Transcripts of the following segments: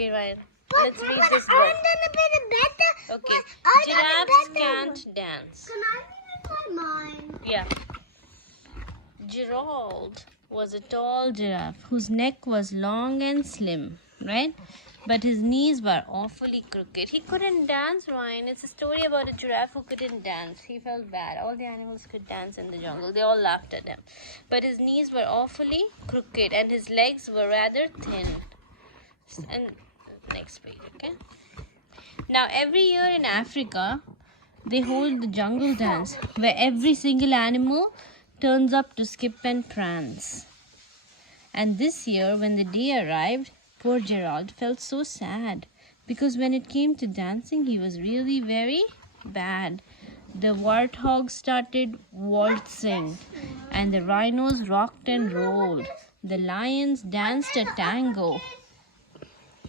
Okay, Ryan. Let's read this book. Okay. Giraffes can't dance. Can I read mine? Yeah. Gerald was a tall giraffe whose neck was long and slim, right? But his knees were awfully crooked. He couldn't dance, Ryan. It's a story about a giraffe who couldn't dance. He felt bad. All the animals could dance in the jungle. They all laughed at him. But his knees were awfully crooked and his legs were rather thin. And next page, okay? Now, every year in Africa, they hold the jungle dance where every single animal turns up to skip and prance. And this year, when the day arrived, poor Gerald felt so sad because when it came to dancing, he was really very bad. The warthogs started waltzing, and the rhinos rocked and rolled. The lions danced a tango.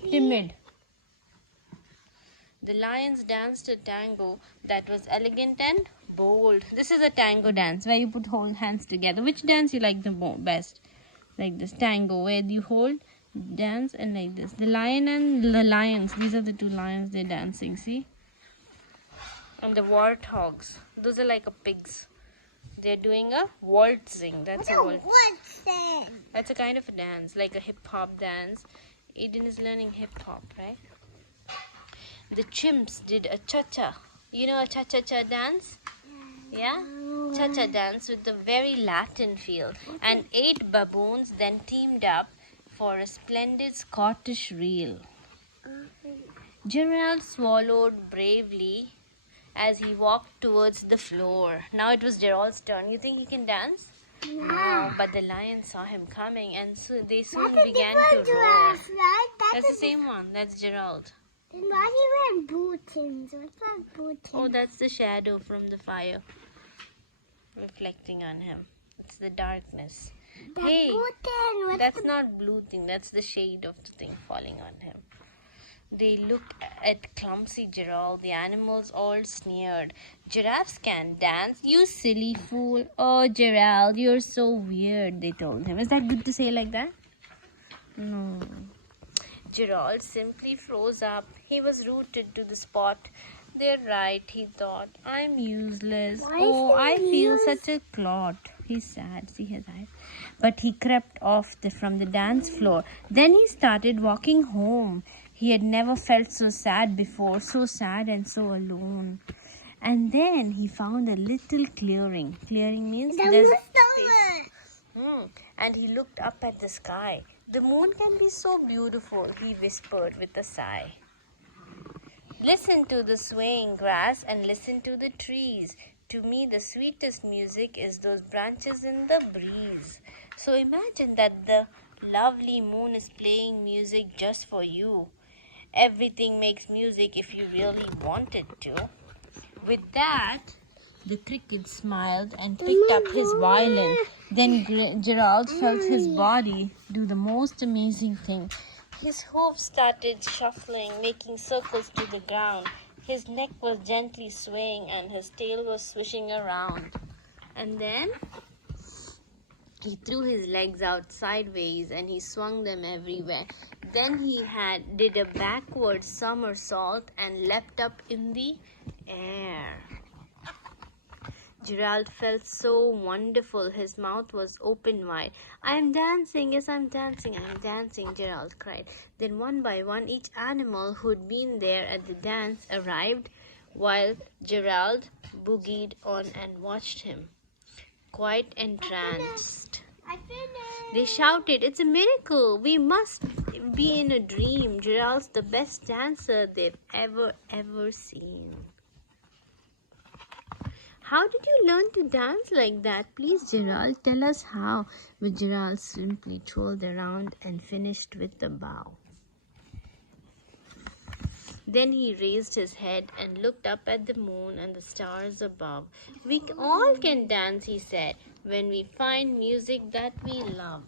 Timid. The lions danced a tango that was elegant and bold. This is a tango dance where you put hold hands together. Which dance you like the best? Like this tango where you hold, dance and like this. The lion and the lions. These are the two lions. They're dancing. See? And the warthogs. Those are like a pigs. They're doing a waltzing. That's a waltz. That's a kind of a dance, like a hip hop dance. Aiden is learning hip hop, right? The chimps did a cha-cha. You know a cha-cha-cha dance? Yeah? Cha-cha dance with a very Latin feel. And 8 baboons then teamed up for a splendid Scottish reel. Gerald swallowed bravely as he walked towards the floor. Now it was Gerald's turn. You think he can dance? No. But the lion saw him coming and so they soon began to roar. Giraffe, right? That's the same one. That's Gerald. Then why are you wearing buttons? What's that buttons? Oh, that's the shadow from the fire reflecting on him. It's the darkness. Hey, that's not blue thing. That's the shade of the thing falling on him. They looked at clumsy Gerald. The animals all sneered. Giraffes can dance. You silly fool. Oh, Gerald, you're so weird, they told him. Is that good to say like that? No. Gerald simply froze up. He was rooted to the spot. They're right, he thought. I'm useless. Oh, I feel such a clot. He's sad. See his eyes. But he crept off from the dance floor. Then he started walking home. He had never felt so sad before. So sad and so alone. And then he found a little clearing. Clearing means there's space. And he looked up at the sky. The moon can be so beautiful, he whispered with a sigh. Listen to the swaying grass and listen to the trees. To me, the sweetest music is those branches in the breeze. So imagine that the lovely moon is playing music just for you. Everything makes music if you really want it to. With that, the cricket smiled and picked up his violin. Then Gerald felt his body do the most amazing thing. His hooves started shuffling, making circles to the ground. His neck was gently swaying and his tail was swishing around. And then he threw his legs out sideways and he swung them everywhere. Then he did a backward somersault and leapt up in the air. Gerald felt so wonderful. His mouth was open wide. I am dancing. Yes, I'm dancing. I am dancing, Gerald cried. Then one by one, each animal who'd been there at the dance arrived while Gerald boogied on and watched him, quite entranced. I finished. They shouted, "It's a miracle. We must be in a dream. Gerald's the best dancer they've ever seen." How did you learn to dance like that? Please, Gerald, tell us how. But Gerald simply twirled around and finished with a bow. Then he raised his head and looked up at the moon and the stars above. We all can dance, he said, when we find music that we love.